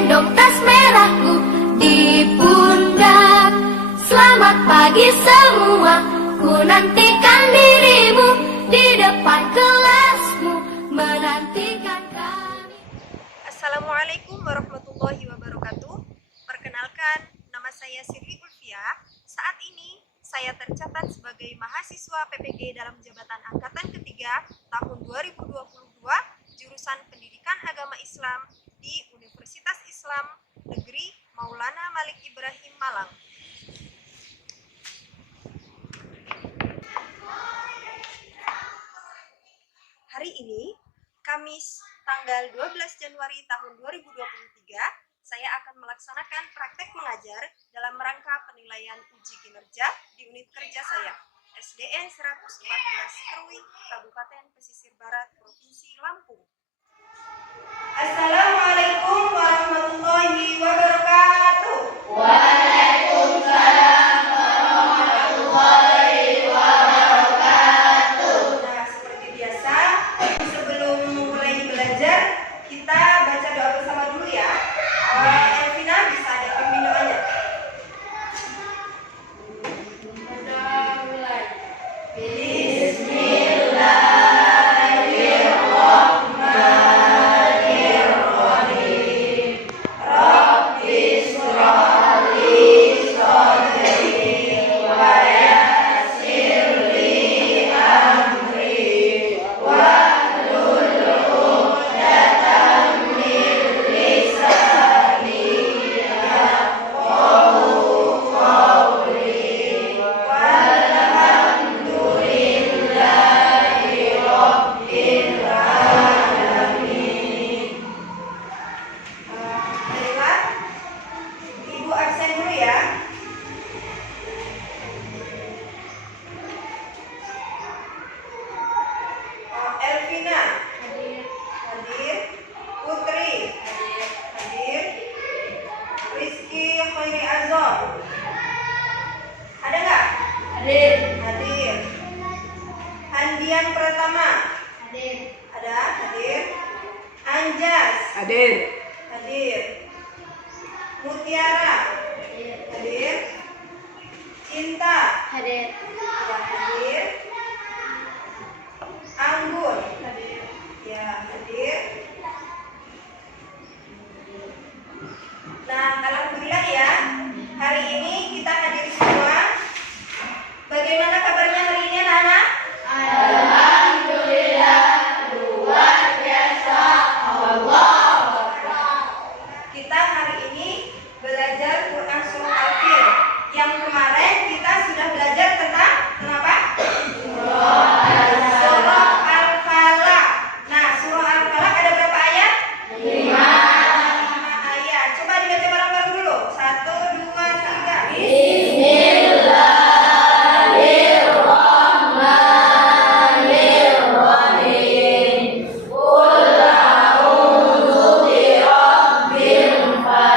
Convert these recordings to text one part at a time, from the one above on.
gendong tas merahku di pundak. Selamat pagi semua, ku nantikan dirimu di depan kelasmu, menantikan kami. Assalamualaikum warahmatullahi wabarakatuh. Perkenalkan, nama saya Sirli Ulfia. Saat ini saya tercatat sebagai mahasiswa PPG dalam jabatan angkatan ketiga tahun 2022, jurusan Pendidikan Agama Islam di Universitas Islam Negeri Maulana Malik Ibrahim Malang. Hari ini, Kamis tanggal 12 Januari tahun 2023, saya akan melaksanakan praktek mengajar dalam rangka penilaian uji kinerja di unit kerja saya, SDN 114 Kerui, Kabupaten Pesisir Barat, Provinsi Lampung. Assalamualaikum warahmatullahi wabarakatuh. Waalaikumsalam warahmatullahi wabarakatuh. Nah, seperti biasa, sebelum mulai belajar, kita baca doa bersama dulu ya. Elvina bisa ada pimpin doanya. Ada nggak? Hadir. Andian Pratama. Ada? Hadir. Anjas. Hadir. Mutiara. Hadir. Cinta. Hadir. Ya, hadir. Anggun. Ya, hadir. Nah, alhamdulillah ya. Hari ini kita hadir semua. Bagaimana kabarnya hari ini, anak-anak? Alhamdulillah, luar biasa. Allah. Kita hari ini belajar Quran Surah Al-Fil. Yang kemarin kita sudah belajar tentang apa? Surah Al-Falaq. Nah, Surah Al-Falaq ada berapa ayat? 5 ayat. Coba dibaca bareng-bareng dulu. 1, 2, 3. Bismillahirrahmanirrahim. Qul a'udzu birabbil falaq.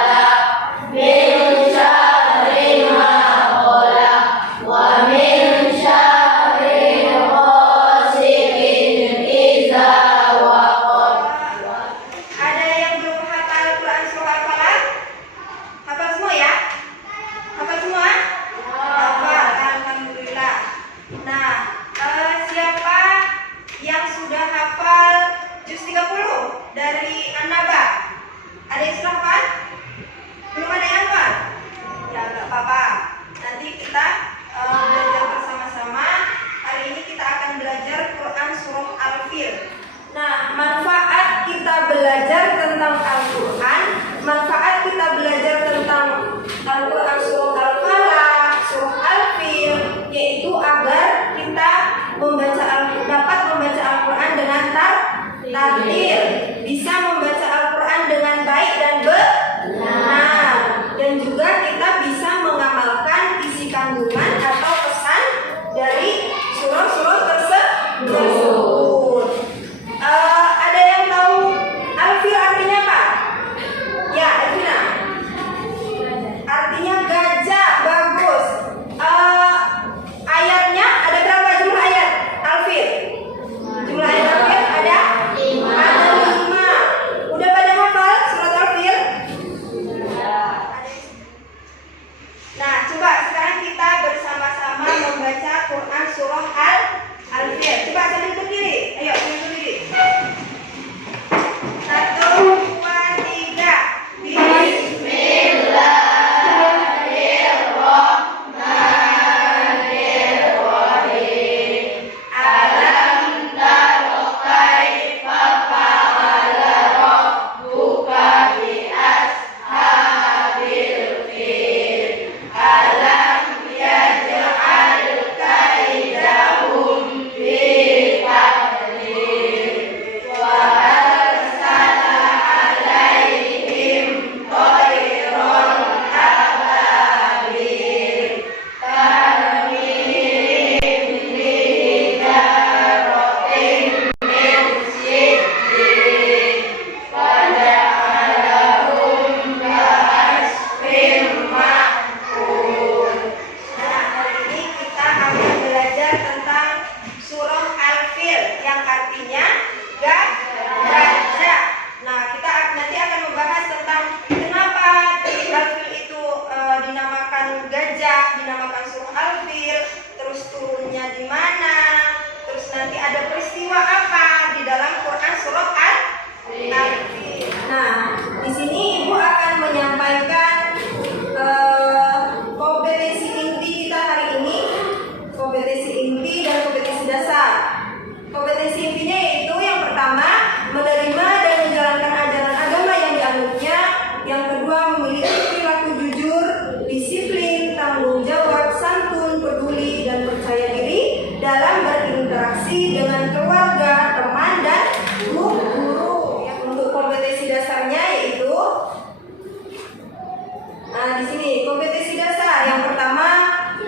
Nah, di sini kompetensi dasar. Yang pertama,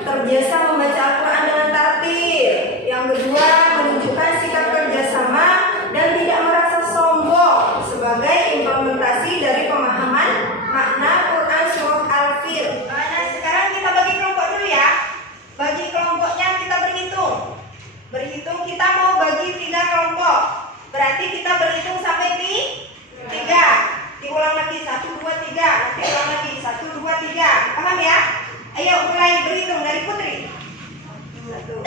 terbiasa membaca Al-Quran dengan tartil. Yang kedua, menunjukkan sikap kerjasama dan tidak merasa sombong sebagai implementasi dari pemahaman makna Quran surah Al-Fil. Nah, sekarang kita bagi kelompok dulu ya. Bagi kelompoknya kita berhitung. Kita mau bagi 3 kelompok. Berarti kita berhitung sampai 3. Diulang lagi 1, 2, 3. Nanti ulang lagi 1, 2, 3. Paham ya? Ayo mulai berhitung dari Putri. 1.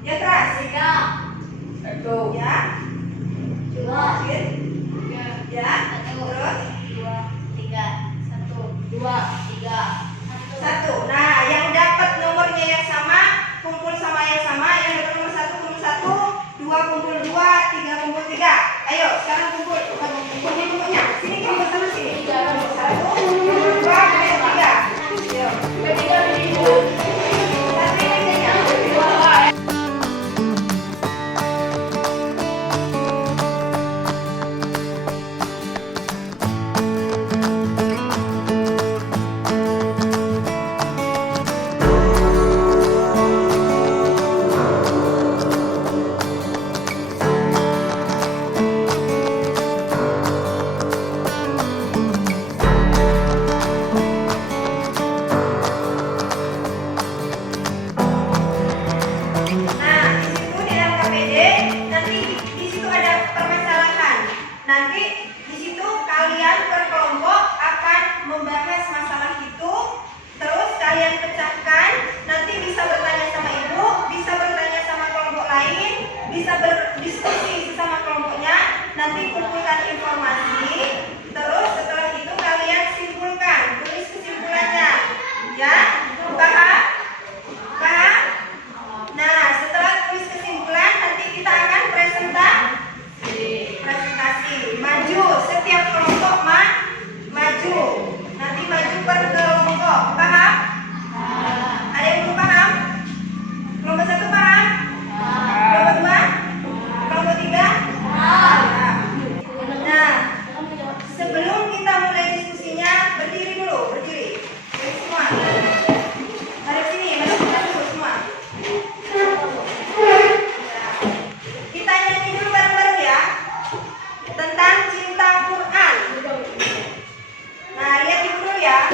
Ya keras. 1. Ya. 2. Ya. Terus 1. Nah, yang dapat nomornya yang sama kumpul sama yang sama. Yang dapat nomor 1 kumpul 1, 2 kumpul 2, 3 kumpul 3. Ayo sekarang kumpul. Kumpulnya. Sini kelompok sana sini. 1, 2, 3. Ayo. Nanti di situ kalian per kelompok akan membahas masalah itu, terus kalian pecahkan. Nanti bisa bertanya sama ibu, bisa bertanya sama kelompok lain, bisa berdiskusi sama kelompoknya. Nanti kumpulkan informasi, terus setelah itu kalian simpulkan, tulis kesimpulannya. Ya, paham? Paham? Nah, setelah tulis kesimpulan, nanti kita akan presentasi. Maju, setiap kelompok maju. Nanti maju per kelompok. Paham? Ada yang belum paham? Kelompok 1 paham? Kelompok 2? Kelompok 3? Nah, sebelum kita mulai diskusinya, berdiri dulu, berdiri. Semua. Hadap sini, hadap kita dulu semua. Kita nyanyi dulu bareng-bareng ya. Tentang cinta Quran. Nah, lihat dulu ya.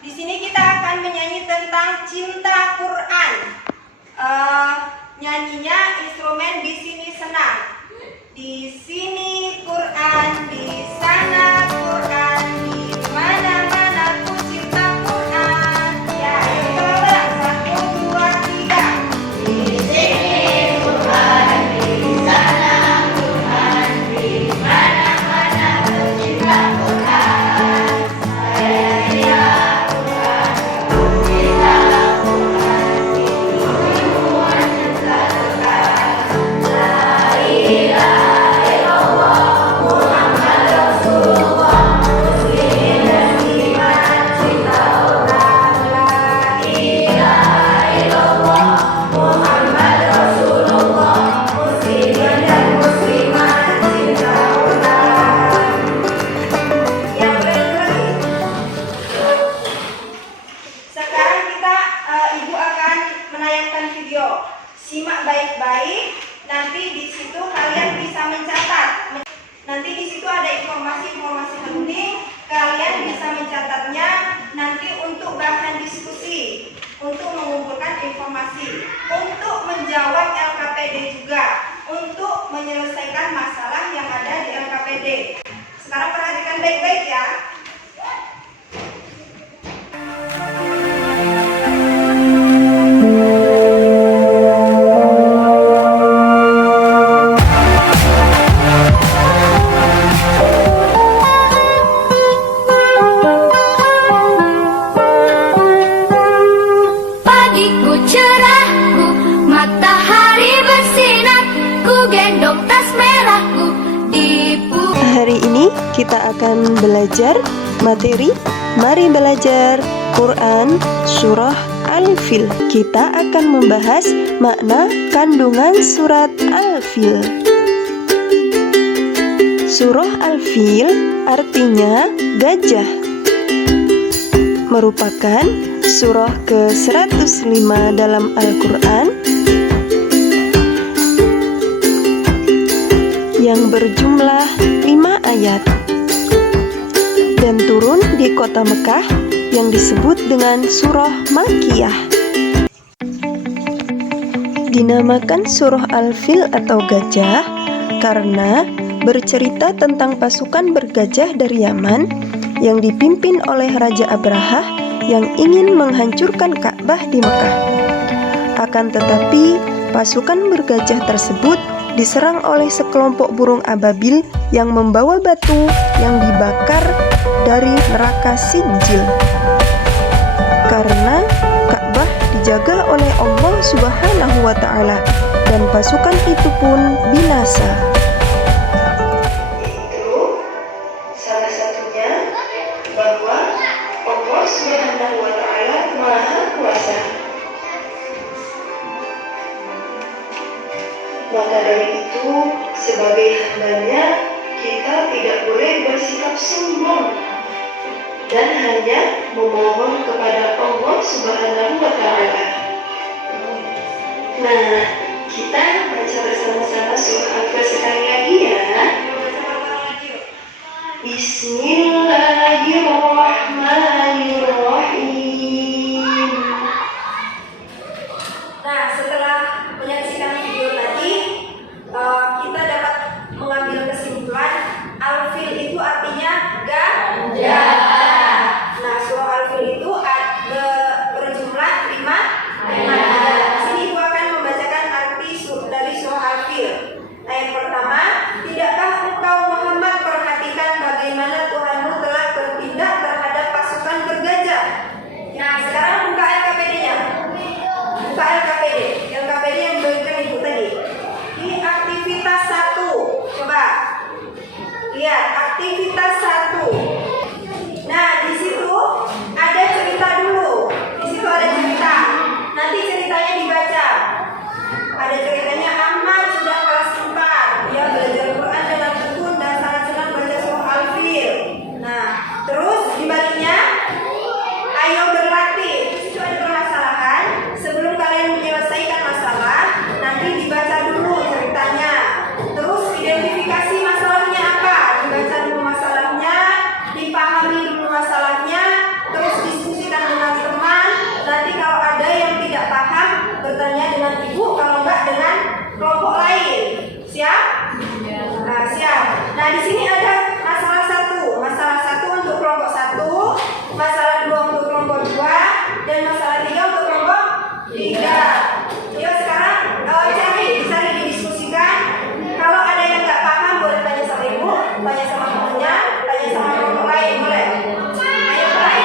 Di sini kita akan menyanyi tentang cinta Quran. Nyanyinya instrumen di sini senang. Di sini Quran, di sana Quran, di mana-mana ku cinta Quran. Ya, kita bareng. 1, 2, 3. Di sini Quran, di sana. Simak baik-baik. Nanti di situ kalian bisa mencatat. Nanti di situ ada informasi-informasi penting. Kalian bisa mencatatnya nanti untuk bahan diskusi, untuk mengumpulkan informasi, untuk menjawab LKPD juga, untuk menyelesaikan masalah yang ada di LKPD. Sekarang perhatikan baik-baik ya. Hari ini kita akan belajar materi Mari Belajar Quran Surah Al-Fil. Kita akan membahas makna kandungan surat Al-Fil. Surah Al-Fil artinya gajah. merupakan surah ke-105 dalam Al-Quran yang berjumlah 5 ayat dan turun di kota Mekah yang disebut dengan surah Makkiyah. Dinamakan surah Al-Fil atau gajah karena bercerita tentang pasukan bergajah dari Yaman yang dipimpin oleh Raja Abrahah yang ingin menghancurkan Ka'bah di Mekah. Akan tetapi, pasukan bergajah tersebut diserang oleh sekelompok burung ababil yang membawa batu yang dibakar dari neraka Sinjil. Karena Ka'bah dijaga oleh Allah Subhanahu wa Ta'ala dan pasukan itu pun binasa. Salah satunya bahwa Allah Subhanahu wa Ta'ala Maha Kuasa. Maka dari itu, sebagai hambanya, kita tidak boleh bersikap sombong dan hanya memohon kepada Allah Subhanahu wa Ta'ala. Nah, kita baca bersama-sama surah Al-Fil sekali lagi ya. Bismillahirrahmanirrahim. Nah, setelah menyaksikan video tadi, kita dapat mengambil kesimpulan Al-Fil itu artinya gajah. Nah, surah Al-Fil itu berjumlah 5 ayat. Di sini Ibu akan membacakan arti dari surah Al-Fil. Ayat pertama, tidakkah engkau Muhammad perhatikan bagaimana Tuhanmu telah bertindak terhadap pasukan bergajah? Nah, sekarang buka LKPD-nya. Buka LKPD yang diberikan Ibu tadi. Ini aktivitas 1. Coba lihat aktivitas 1. Nah, di situ ada cerita dulu. Di situ ada cerita. Nanti ceritanya dibaca. Ada ceritanya Ahmad sudah kelas 4. Dia belajar Quran dengan tekun dan sangat senang baca surah Al-Fil. Nah, terus dibaliknya, ayo berlatih. Di situ ada permasalahan. Sebelum kalian menyelesaikan masalah, nanti dibaca dulu ceritanya. Terus identifikasi masalahnya apa? Dibaca dulu masalahnya, dipahami dulu masalahnya, terus diskusikan dengan teman. Nanti kalau ada yang tidak paham, bertanya dengan ibu, kalau enggak dengan kelompok lain. Siap? Nah, siap. Nah, di sini ada masalah 1. Masalah 1 untuk kelompok 1, masalah 2 untuk kelompok 2, dan masalah 3 untuk kelompok 3. Yuk sekarang cari didiskusikan. Kalau ada yang nggak paham boleh tanya sama ibu, tanya sama temannya, tanya sama kelompok lain boleh. Ayo mulai.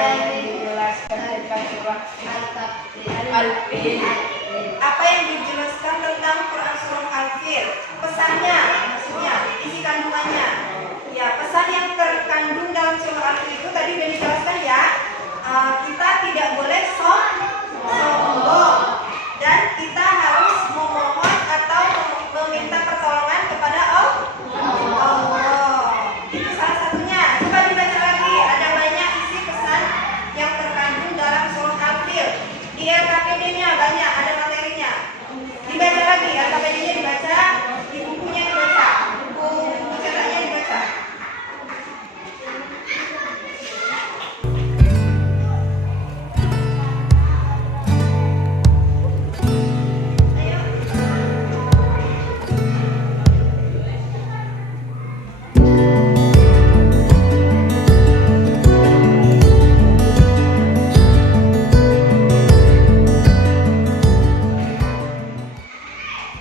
yang dijelaskan tentang surah Al-Fil? Apa yang dijelaskan tentang Quran surah Al-Fil? Pesannya, maksudnya isi kandungannya. Ya, pesan yang terkandung dalam surah Al-Fil itu tadi sudah dijelaskan ya. Kita tidak boleh sombong dan kita harus memohon atau meminta pertolongan kepada Allah. Itu salah satunya. Coba dibaca lagi, ada banyak isi pesan yang terkandung dalam surah Al-Fil. Di LKPD-nya banyak, ada materinya. Dibaca lagi, LKPD-nya dibaca, di bukunya dibaca, buku cetaknya dibaca.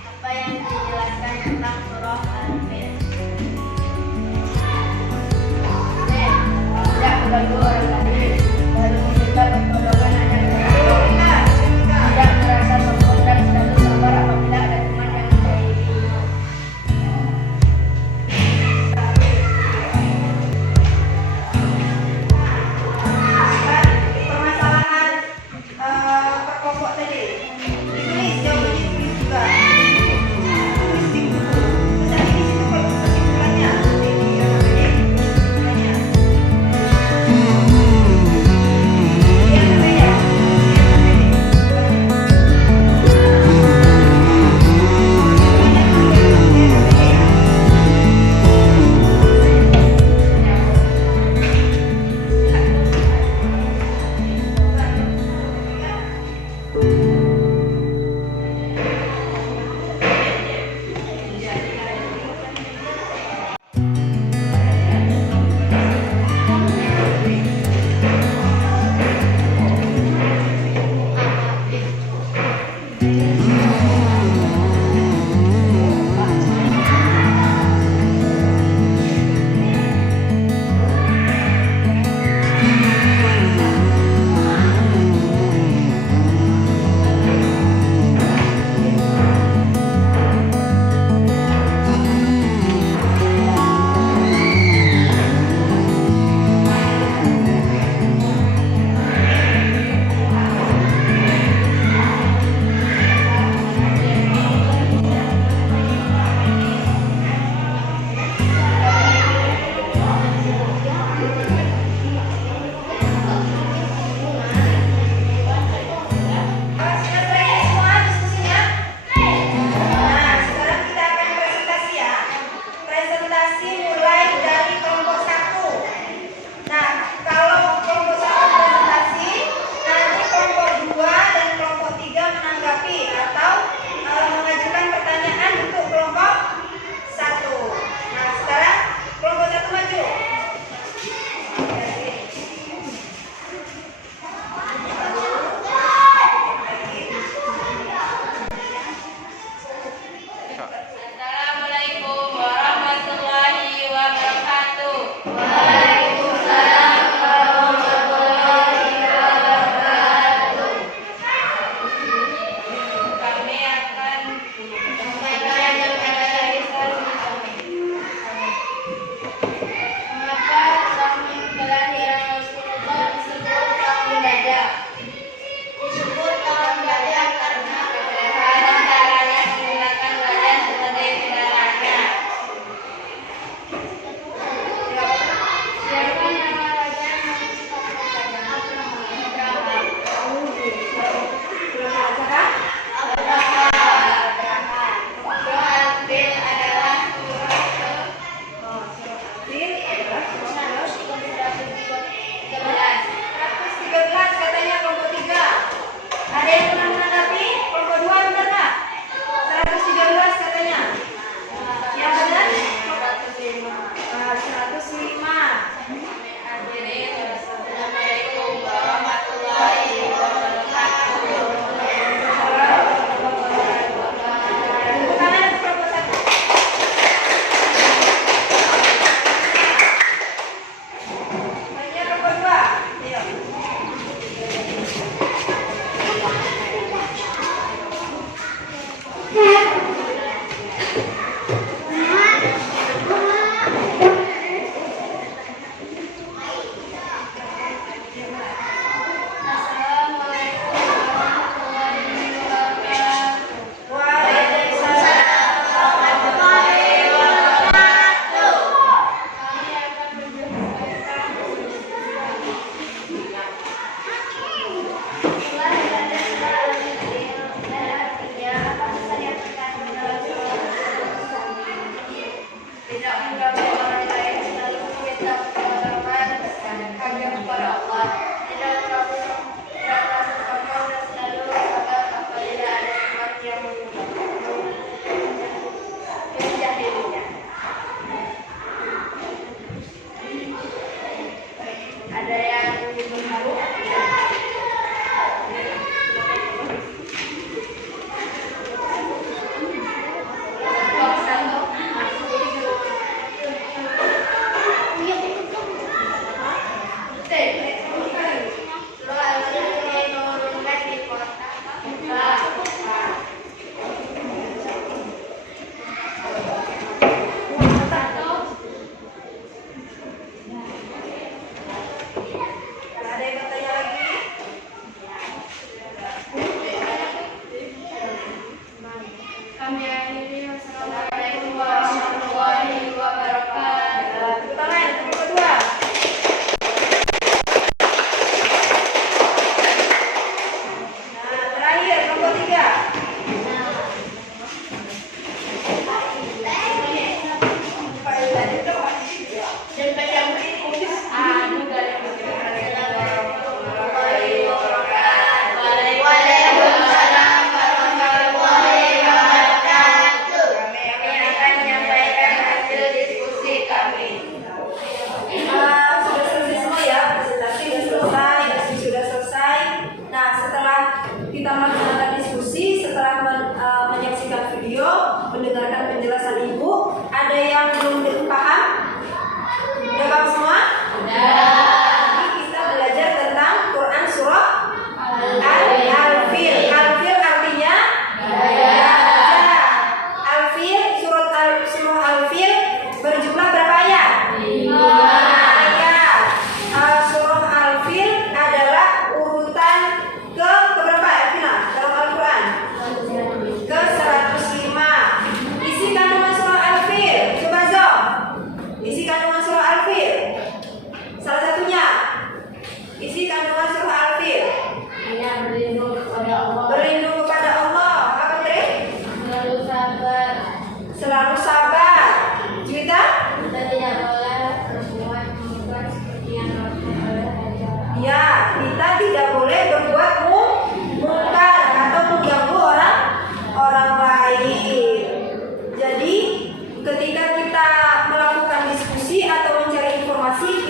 Apa yang dijelaskan tentang surah Al-Fil? Tidak mengganggu orang lain, lalu meminta pertolongan hanya kepada Allah. Tidak merasa sombong dan selalu sabar apabila ada teman yang menjauhinya. Permasalahan perkelompok tadi ditulis, jawabannya ditulis juga. Tulis di buku. Terus nanti di situ kesimpulannya. Nanti di LKPD kesimpulannya.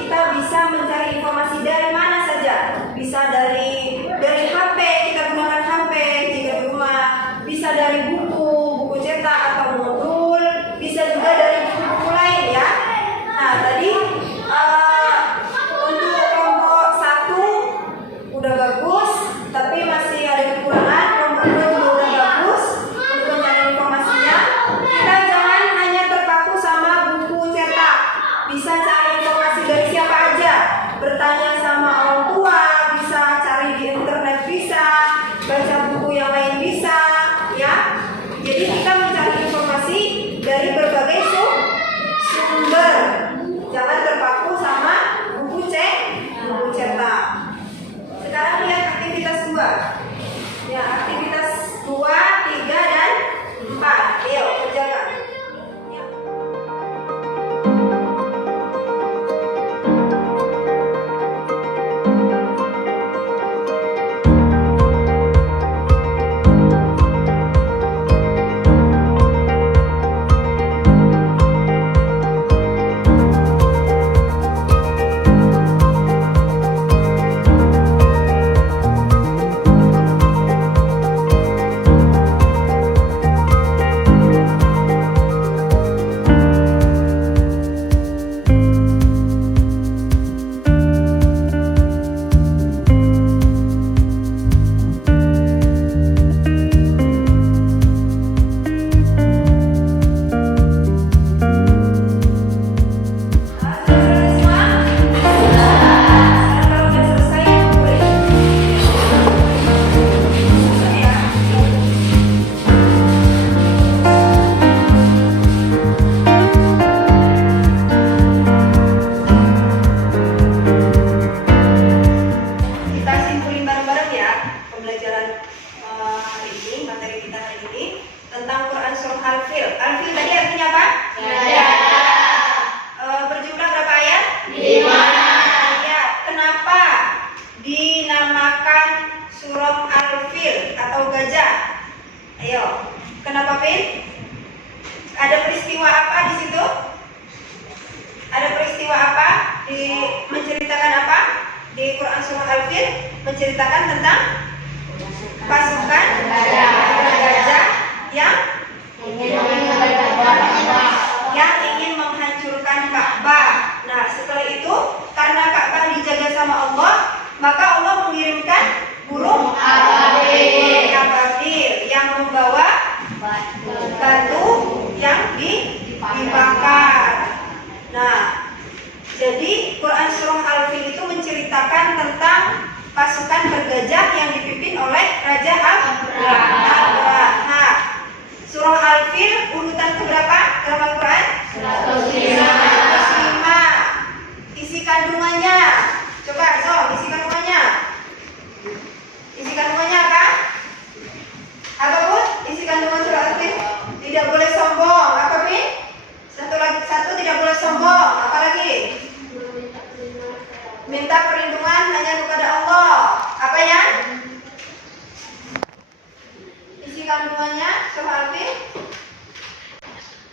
kita bisa mencari informasi dari mana saja. Bisa dari HP, kita gunakan HP jika di rumah. Bisa dari buku cetak atau modul. Bisa juga dari buku lain ya. Nah tadi untuk kelompok 1 udah bagus, tapi masih ada kekurangan. Kelompok 2 juga udah bagus untuk mencari informasinya. Kita jangan hanya terpaku sama buku cetak. Bisa cari informasi dari siapa aja. Bertanya sama orang tua, bisa cari di internet, bisa baca buku yang lain, bisa ya. Jadi kita mencari informasi dari berbagai sumber. Jangan terpaku sama buku cetak. Sekarang lihat aktivitas 2. Ya, aktivitas 2, 3, dan 4. Ayo, kerjakan. Ya. Kita simpulin bareng-bareng ya pembelajaran hari ini, materi kita hari ini tentang Quran Surah Al-Fil. Al-Fil tadi artinya apa? Berjumlah berapa ayat? 5 ayat. Kenapa dinamakan Surah Al-Fil atau gajah? Ayo, kenapa Fil? Ada peristiwa apa di situ? Ada peristiwa apa? Menceritakan apa? Di Quran Surah Al-Fil menceritakan tentang pasukan gajah yang ingin menghancurkan Ka'bah. Nah, setelah itu karena Ka'bah dijaga sama Allah, maka Allah mengirimkan burung ababil yang membawa batu yang dibakar. Nah, jadi Quran Surah Al-Fil itu menceritakan tentang pasukan bergajah yang dipimpin oleh Raja Abraha. Surah Al-Fil urutan keberapa dalam Al-Quran? 105. Isi kandungannya. Coba, isi kandungannya. Isi kandungannya apa? Apa Bud? Isi kandungan surah Al-Fil? Tidak boleh sombong. Apa Bin? Satu tidak boleh sombong. Apa lagi? Minta perlindungan hanya kepada Allah. Apa ya? Isi kandungannya surah Al-Fil.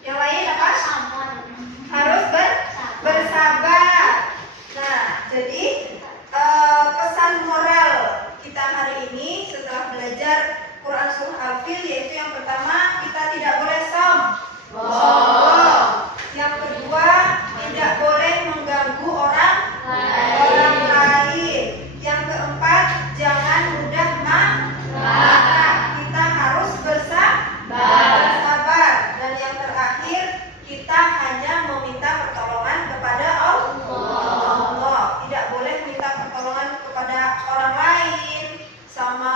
Yang lain apa? Harus bersabar. Nah, jadi pesan moral kita hari ini setelah belajar Quran Surah Al-Fil yaitu yang pertama, kita tidak boleh sombong. Yang kedua, tidak boleh mengganggu orang lain. Yang keempat, jangan mudah marah. Kita harus bersabar. Dan yang terakhir, kita hanya meminta pertolongan kepada Allah. Tidak boleh minta pertolongan kepada orang lain, sama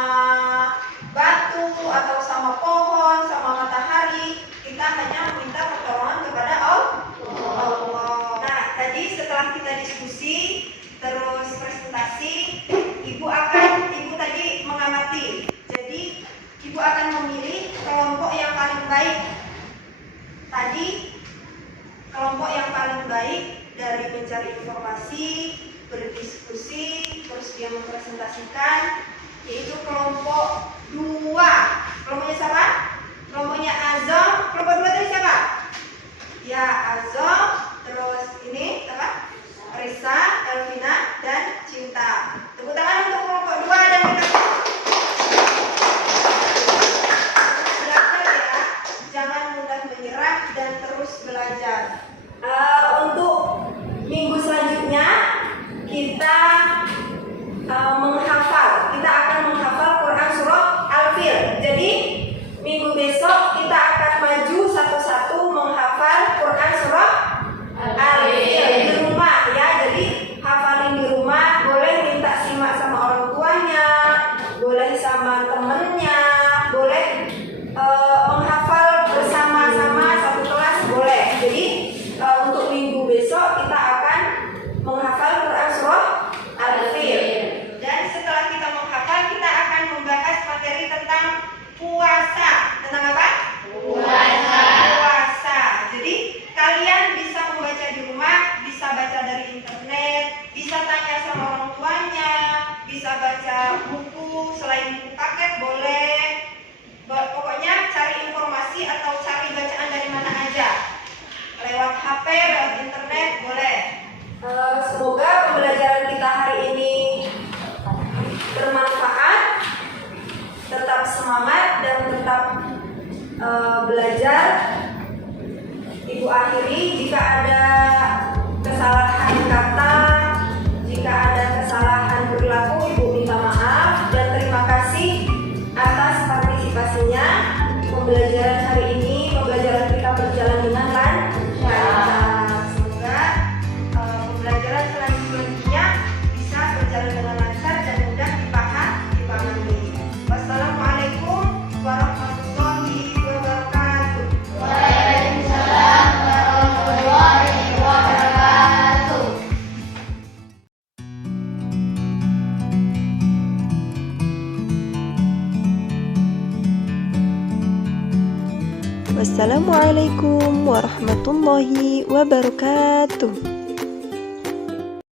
batu atau sama pohon, sama matahari. Kita hanya meminta pertolongan kepada Allah. Nah, tadi setelah kita diskusi terus presentasi, ibu tadi mengamati. Jadi ibu akan memilih kelompok yang paling baik. Tadi kelompok yang paling baik dari mencari informasi, berdiskusi, terus dia mempresentasikan, yaitu kelompok 2. Kelompoknya siapa? Kelompoknya Azam. Kelompok 2 tadi siapa? Ya, Azam. Terus ini apa? Risa. cinta. Tepuk tangan untuk kelompok 2 dan kita belajar ya. Jangan mudah menyerah dan terus belajar. Untuk minggu selanjutnya kita kita akan menghafal Quran surah Al-Fil. Jadi minggu besok kita akan maju satu-satu menghafal Quran surah Al-Fil di rumah ya. Jadi hafalin di rumah, boleh minta simak sama orang tuanya, boleh sama temennya, boleh menghafal bersama-sama satu kelas boleh. Jadi untuk minggu besok kita akan menghafal Quran surah Al-Fil. Dan setelah kita menghafal, kita akan membahas materi tentang puasa. Tentang apa? Puasa. Jadi kalian bisa membaca di rumah, bisa baca dari internet, bisa tanya sama orang tuanya, bisa baca buku, selain buku paket boleh. Pokoknya cari informasi atau cari bacaan dari mana aja. Lewat HP, lewat internet boleh. Semoga pembelajaran kita hari ini bermanfaat, tetap semangat dan tetap belajar. Ibu akhiri, jika ada kesalahan kata, jika ada kesalahan perilaku, Ibu minta maaf dan terima kasih atas partisipasinya. Pembelajaran hari ini, pembelajaran kita berjalan dengan lancar. Semoga pembelajaran selanjutnya bisa berjalan dengan lancar dan mudah dipahami. Wassalamualaikum warahmatullahi wabarakatuh. Waalaikumsalam warahmatullahi wabarakatuh. Wassalamualaikum warahmatullahi wabarakatuh.